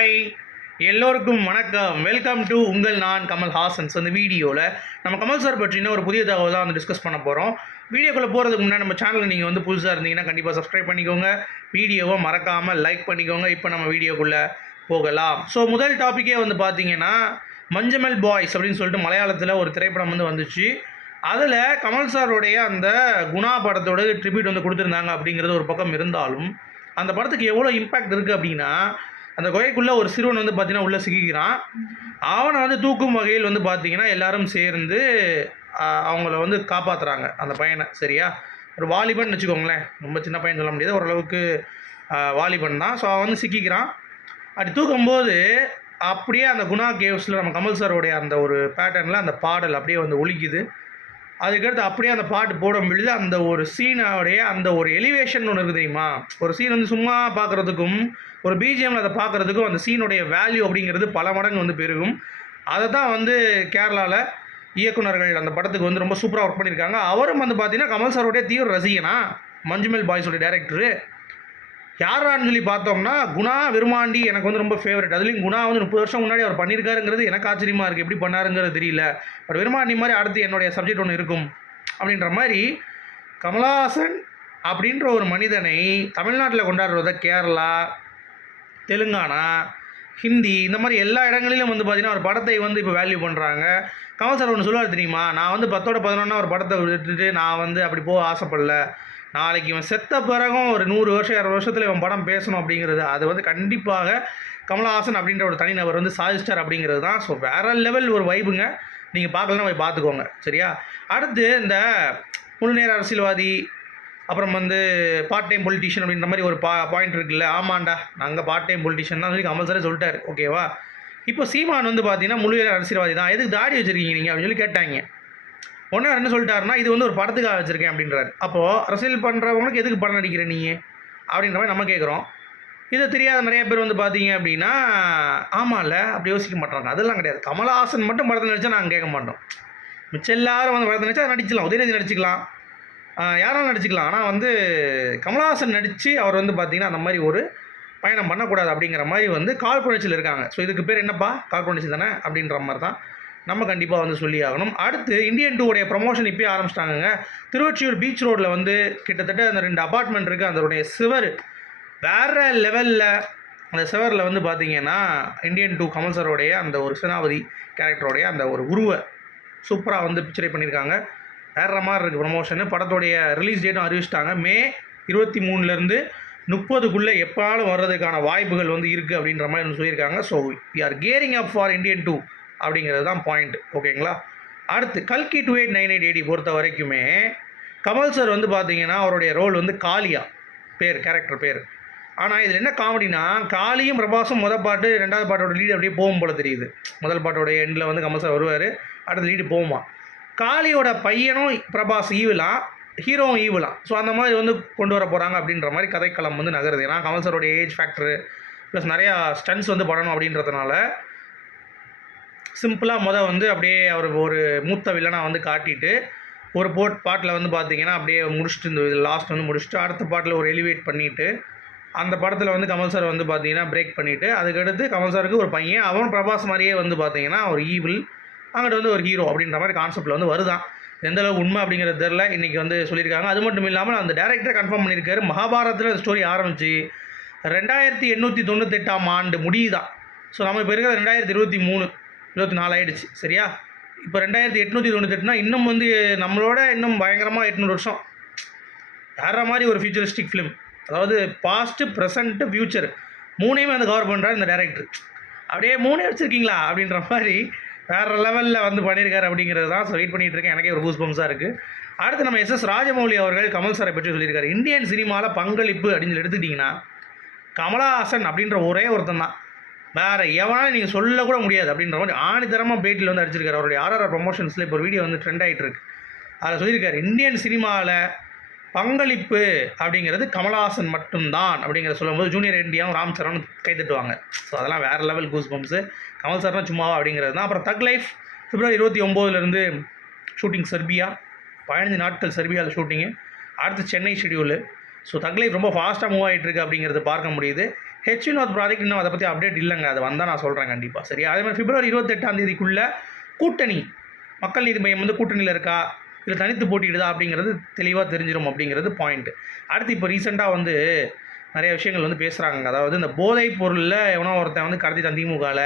Hi எல்லோருக்கும் வணக்கம். Welcome to உங்கள் நான் கமல் ஹாசன்ஸ் அந்த வீடியோவில் நம்ம கமல் சார் பற்றின ஒரு புதிய தகவல் தான் வந்து டிஸ்கஸ் பண்ண போகிறோம் வீடியோக்குள்ளே போகிறதுக்கு முன்னாடி நம்ம சேனலில் நீங்கள் வந்து புதுசாக இருந்தீங்கன்னா கண்டிப்பாக சப்ஸ்கிரைப் பண்ணிக்கோங்க. வீடியோவை மறக்காமல் லைக் பண்ணிக்கோங்க. இப்போ நம்ம வீடியோக்குள்ளே போகலாம். ஸோ முதல் டாப்பிக்கே வந்து பார்த்தீங்கன்னா மஞ்சமல் பாய்ஸ் அப்படின்னு சொல்லிட்டு மலையாளத்தில் ஒரு திரைப்படம் வந்து வந்துச்சு. அதில் கமல் சாருடைய அந்த குணா படத்தோட ட்ரிபியூட் வந்து கொடுத்துருந்தாங்க அப்படிங்கிறது ஒரு பக்கம் இருந்தாலும் அந்த படத்துக்கு எவ்வளோ இம்பேக்ட் இருக்குது அப்படின்னா அந்த குகைக்குள்ளே ஒரு சிறுவன் வந்து பார்த்தீங்கன்னா உள்ளே சிக்கிக்கிறான். அவனை வந்து தூக்கும் வகையில் வந்து பார்த்தீங்கன்னா எல்லாரும் சேர்ந்து அவங்கள வந்து காப்பாற்றுறாங்க அந்த பையனை சரியா? ஒரு வாலிபன் வச்சுக்கோங்களேன். ரொம்ப சின்ன பையன் சொல்ல முடியாது. ஓரளவுக்கு வாலிபன் தான். ஸோ அவன் வந்து சிக்கிக்கிறான். அப்படி தூக்கும்போது அப்படியே அந்த குணா கேவ்ஸில் நம்ம கமல் சாரோடைய அந்த ஒரு பேட்டர்னில் அந்த பாடல் அப்படியே வந்து ஒழிக்குது அதுக்கடுத்து அப்படியே அந்த பாட்டு போடும் பொழுது அந்த ஒரு சீனோடைய அந்த ஒரு எலிவேஷன் ஒன்று இருக்குது தெரியுமா? ஒரு சீன் வந்து சும்மா பார்க்குறதுக்கும் ஒரு பிஜிஎம்ல அதை பார்க்குறதுக்கும் அந்த சீனுடைய வேல்யூ அப்படிங்கிறது பல மடங்கு வந்து பெருகும். அதை தான் வந்து கேரளாவில் இயக்குனர்கள் அந்த படத்துக்கு வந்து ரொம்ப சூப்பராக ஒர்க் பண்ணியிருக்காங்க. அவரும் வந்து பார்த்தீங்கன்னா கமல் சாரோடைய தீவிர ரசிகனா? மஞ்சுமெல் பாய்ஸோடைய டேரக்டரு யாரான்னு சொல்லி பார்த்தோம்னா குணா விருமாண்டி எனக்கு வந்து ரொம்ப ஃபேவரட் அதுலேயும் குணா வந்து முப்பது வருஷம் முன்னாடி அவர் பண்ணியிருக்காருங்கிறது எனக்கு ஆச்சரியமாக இருக்குது எப்படி பண்ணாருங்கிறது தெரியல. பட் விருமாண்டி மாதிரி அடுத்து என்னுடைய சப்ஜெக்ட் ஒன்று இருக்கும். அப்படின்ற மாதிரி கமலஹாசன் அப்படின்ற ஒரு மனிதனை தமிழ்நாட்டில் கொண்டாடுறத கேரளா தெலுங்கானா ஹிந்தி இந்த மாதிரி எல்லா இடங்களிலும் வந்து பார்த்திங்கன்னா ஒரு படத்தை வந்து இப்போ வேல்யூ பண்ணுறாங்க கமல் சார் ஒன்று சொல்லுவார் தெரியுமா? நான் வந்து பத்தோட பதினொன்னா ஒரு படத்தை விட்டுட்டு நான் வந்து அப்படி போக ஆசைப்படல. நாளைக்கு இவன் செத்த பிறகும் ஒரு நூறு வருஷம் இரநூறு வருஷத்தில் இவன் படம் பேசணும் அப்படிங்கிறது அது வந்து கண்டிப்பாக கமலஹாசன் அப்படின்ற ஒரு தனிநபர் வந்து சாதிச்சிட்டார் அப்படிங்கிறது தான். ஸோ வேறு லெவல் ஒரு வைபுங்க நீங்கள் பார்க்கலன்னா போய் பார்த்துக்கோங்க. சரியா? அடுத்து இந்த முழுநேர அரசியல்வாதி அப்புறம் வந்து பார்ட் டைம் பொலிட்டிஷியன் அப்படின்ற மாதிரி ஒரு பா பாயிண்ட் இருக்குல்ல. ஆமாண்டா நாங்கள் பார்ட் டைம் பொலிட்டிஷியன் தான் சொல்லி கமல் சாரே சொல்லிட்டாரு. ஓகேவா இப்போ சீமான் வந்து பார்த்தீங்கன்னா முழு அரசியல்வாதி தான். எதுக்கு தாடி வச்சுருக்கீங்க நீங்கள் அப்படின்னு சொல்லி கேட்டாங்க. ஒன்று என்ன சொல்லிட்டாருன்னா இது வந்து ஒரு படத்துக்காக வச்சுருக்கேன் அப்படின்றாரு. அப்போது அரசியல் பண்ணுறவங்களுக்கு எதுக்கு படம் நடிக்கிற நீங்கள் அப்படின்ற மாதிரி நம்ம கேட்குறோம் இதை தெரியாத நிறைய பேர் வந்து பார்த்தீங்க அப்படின்னா ஆமாம்ல அப்படி யோசிக்க மாட்டாங்க. அதெல்லாம் கிடையாது. கமலஹாசன் மட்டும் படத்தில் நடித்தா நாங்கள் கேட்க மாட்டோம். மிச்சம் எல்லாரும் வந்து படத்தில் நடிச்சா நடிச்சிக்கலாம் உதயநிதி நடிச்சுக்கலாம். ஆஹ் நடிச்சுக்கலாம். ஆனால் வந்து கமலஹாசன் நடித்து அவர் வந்து பார்த்தீங்கன்னா அந்த மாதிரி ஒரு பயணம் பண்ணக்கூடாது அப்படிங்கிற மாதிரி வந்து காழ்ப்புணர்ச்சியில் இருக்காங்க. ஸோ இதுக்கு பேர் என்னப்பா? காழ்ப்புணர்ச்சி தானே? அப்படின்ற மாதிரி தான் நம்ம கண்டிப்பாக வந்து சொல்லி ஆகணும் அடுத்து இந்தியன் டூ உடைய ப்ரொமோஷன் இப்போயே ஆரம்பிச்சிட்டாங்கங்க. திருவொற்றியூர் பீச் ரோட்டில் வந்து கிட்டத்தட்ட அந்த ரெண்டு அபார்ட்மெண்ட் இருக்குது அதனுடைய சுவர் வேறு லெவலில் அந்த சிவரில் வந்து பார்த்தீங்கன்னா இந்தியன் டூ கமல் சாரோடைய அந்த ஒரு சேனாபதி கேரக்டரோடைய அந்த ஒரு உருவை சூப்பராக வந்து பிக்சரை பண்ணியிருக்காங்க. ஏறுற மாதிரி இருக்குது ப்ரொமோஷனு படத்துடைய ரிலீஸ் டேட்டும் அறிவிச்சிட்டாங்க. மே இருபத்தி மூணுலேருந்து முப்பதுக்குள்ளே எப்பாலும் வர்றதுக்கான வாய்ப்புகள் வந்து இருக்குது அப்படின்ற மாதிரி ஒன்று சொல்லியிருக்காங்க. So we are caring up for Indian two அப்படிங்கிறது தான் பாயிண்ட் ஓகேங்களா அடுத்து கல்கி two eight nine eight eighty பொறுத்த வரைக்குமே கமல் சார் வந்து பார்த்தீங்கன்னா அவருடைய ரோல் வந்து காளியா. பேர் கேரக்டர் பேர். ஆனால் இதில் என்ன காமெடினா காளியும் பிரபாஸும் முதல் பாட்டு ரெண்டாவது பாட்டோட லீடு அப்படியே போகும் போல தெரியுது. முதல் பாட்டோட எண்டில் வந்து கமல் சார் வருவார் அடுத்த லீடு போகுமா? காளியோட பையனும் பிரபாஸ் ஈவிலாம் ஹீரோவும் ஈவிலாம் ஸோ அந்த மாதிரி வந்து கொண்டு வர போகிறாங்க அப்படின்ற மாதிரி கதைக்களம் வந்து நகருது. ஏன்னா கமல் சாரோடைய ஏஜ் ஃபேக்டரு ப்ளஸ் நிறையா ஸ்டன்ஸ் வந்து படணும் அப்படின்றதுனால சிம்பிளாக மொதல் வந்து அப்படியே அவர் ஒரு மூத்த வில்லனாக வந்து காட்டிட்டு ஒரு போட் பாட்டில் வந்து பார்த்தீங்கன்னா அப்படியே முடிச்சுட்டு இந்த லாஸ்ட் வந்து முடிச்சுட்டு அடுத்த பாட்டில் ஒரு எலிவேட் பண்ணிவிட்டு அந்த படத்தில் வந்து கமல் சார் வந்து பார்த்தீங்கன்னா பிரேக் பண்ணிவிட்டு அதுக்கடுத்து கமல் சாருக்கு ஒரு பையன் அவன் பிரபாஸ் மாதிரியே வந்து பார்த்தீங்கன்னா ஒரு ஈவில் அங்கிட்ட வந்து ஒரு ஹீரோ அப்படின்ற மாதிரி கான்செப்ட்டில் வந்து வருதான் எந்த அளவுக்கு உண்மை அப்படிங்கிறது தெரில இன்றைக்கி வந்து சொல்லியிருக்காங்க. அது மட்டும் இல்லாமல் அந்த டேரக்டரை கன்ஃபார்ம் பண்ணியிருக்காரு. மகாபாரத்தில் அந்த ஸ்டோரி ஆரம்பிச்சு ரெண்டாயிரத்தி எண்ணூற்றி தொண்ணூத்தெட்டாம் ஆண்டு முடியுதான் ஸோ நம்ம இப்போ இருக்கிறது ரெண்டாயிரத்தி இருபத்தி மூணு இருபத்தி நாலு ஆயிடுச்சு. சரியா? இப்போ ரெண்டாயிரத்தி எட்நூற்றி தொண்ணூத்தெட்டுனா இன்னும் வந்து நம்மளோட இன்னும் பயங்கரமாக எட்நூறு வருஷம். வேறு மாதிரி ஒரு ஃபியூச்சரிஸ்டிக் ஃபிலிம் அதாவது பாஸ்ட்டு ப்ரெசண்ட்டு ஃப்யூச்சர் மூணையுமே வந்து கவர் பண்ணுறாரு இந்த டேரக்டர் அப்படியே மூணே வச்சுருக்கீங்களா? அப்படின்ற மாதிரி வேறு லெவலில் வந்து பண்ணியிருக்காரு அப்படிங்கிறது தான் ஸோ வெயிட் பண்ணிகிட்டு இருக்கேன். எனக்கே ஒரு பூஸ் பம்ஸாக இருக்குது அடுத்து நம்ம எஸ் எஸ் ராஜமௌலி அவர்கள் கமல் சாரை பற்றி சொல்லியிருக்காரு. இந்தியன் சினிமாவில் பங்களிப்பு அப்படின்னு சொல்லி எடுத்துக்கிட்டிங்கன்னா கமலஹாசன் அப்படின்ற ஒரே ஒருத்தன் தான். வேறு எவனாலும் நீங்கள் சொல்லக்கூட முடியாது அப்படின்ற மாதிரி ஆணித்தரமாக பேட்டியில் வந்து அடிச்சிருக்காரு. அவருடைய ஆர்ஆர் ப்ரொமோஷன்ஸில் இப்போ ஒரு வீடியோ வந்து ட்ரெண்ட் ஆகிட்டு இருக்கு. அதில் சொல்லியிருக்காரு இந்தியன் சினிமாவில் பங்களிப்பு அப்படிங்கிறது கமலஹாசன் மட்டும்தான் அப்படிங்கிற சொல்லும்போது ஜூனியர் இண்டியாவும் ராம் சரணும் கை தட்டுவாங்க ஸோ அதெல்லாம் வேறு லெவல் கூஸ் பம்ப்ஸு கமல் சார்னா சும்மாவா அப்படிங்கிறது தான். அப்புறம் தக் லைஃப் பிப்ரவரி இருபத்தி ஒம்போதுலேருந்து ஷூட்டிங் செர்பியா பதினஞ்சு நாட்கள் செர்பியாவில் ஷூட்டிங்கு அடுத்து Chennai schedule so thug life ரொம்ப ஃபாஸ்ட்டாக மூவ் ஆகிட்டு இருக்கு அப்படிங்கிறது பார்க்க முடியுது. ஹெச் வினோத் ப்ராஜெக்ட் இன்னும் அதை பற்றி அப்டேட் இல்லைங்க. அது வந்தால் நான் சொல்கிறேன் கண்டிப்பாக சரி அதே மாதிரி பிப்ரவரி இருபத்தெட்டாம் தேதிக்குள்ளே கூட்டணி. மக்கள் நீதி மையம் வந்து கூட்டணியில் இருக்கா? இல்லை தனித்து போட்டியிடுதா அப்படிங்கிறது தெளிவாக தெரிஞ்சிடும் அப்படிங்கிறது பாயிண்ட் அடுத்து இப்போ ரீசெண்டாக வந்து நிறைய விஷயங்கள் வந்து பேசுகிறாங்க அதாவது இந்த போதைப் பொருளில் எவனோ ஒருத்தன் வந்து கடத்திட்டான் திமுகவில்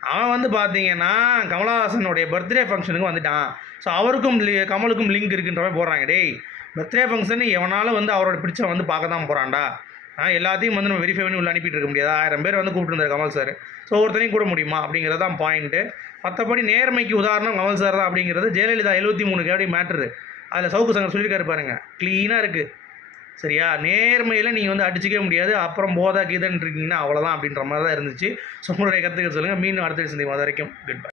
அவன் வந்து பார்த்தீங்கன்னா கமலஹாசனுடைய பர்த்டே ஃபங்க்ஷனுக்கு வந்துட்டான். ஸோ அவருக்கும் லி- கமலுக்கும் லிங்க் இருக்குன்ற மாதிரி போடுறாங்க. டேய் பர்த்டே ஃபங்க்ஷன் எவனாலும் வந்து அவரோட பிடிச்ச வந்து பார்க்க தான் போகிறான்டா எல்லாத்தையும் வந்து நம்ம வெரிஃபை பண்ணி உள்ள அனுப்பிட்டு இருக்க முடியாது. ஆயிரம் பேர் வந்து கூப்பிட்டுருந்தார் கமல் சார் ஸோ ஒருத்தனையும் கூட முடியுமா? அப்படிங்கிறது தான் பாயிண்ட்டு மற்றபடி நேர்மைக்கு உதாரணம் கமல் சார் தான் அப்படிங்கிறது ஜெயலலிதா எழுபத்தி மூணு கேடி மேட்ரு அதில் சவுக்கு சங்கர் சொல்லியிருக்காரு பாருங்கள் க்ளீனாக இருக்குது சரியா? நேர்மையில் நீங்கள் வந்து அடிச்சிக்கவே முடியாது. அப்புறம் போதா கீதன் இருக்கீங்கன்னா அவ்வளோதான் அப்படின்ற மாதிரி தான் இருந்துச்சு. ஸோ உங்களுடைய கருத்துக்கள் சொல்லுங்கள் மீண்டும் அடுத்த சந்தி வரைக்கும் குட் பை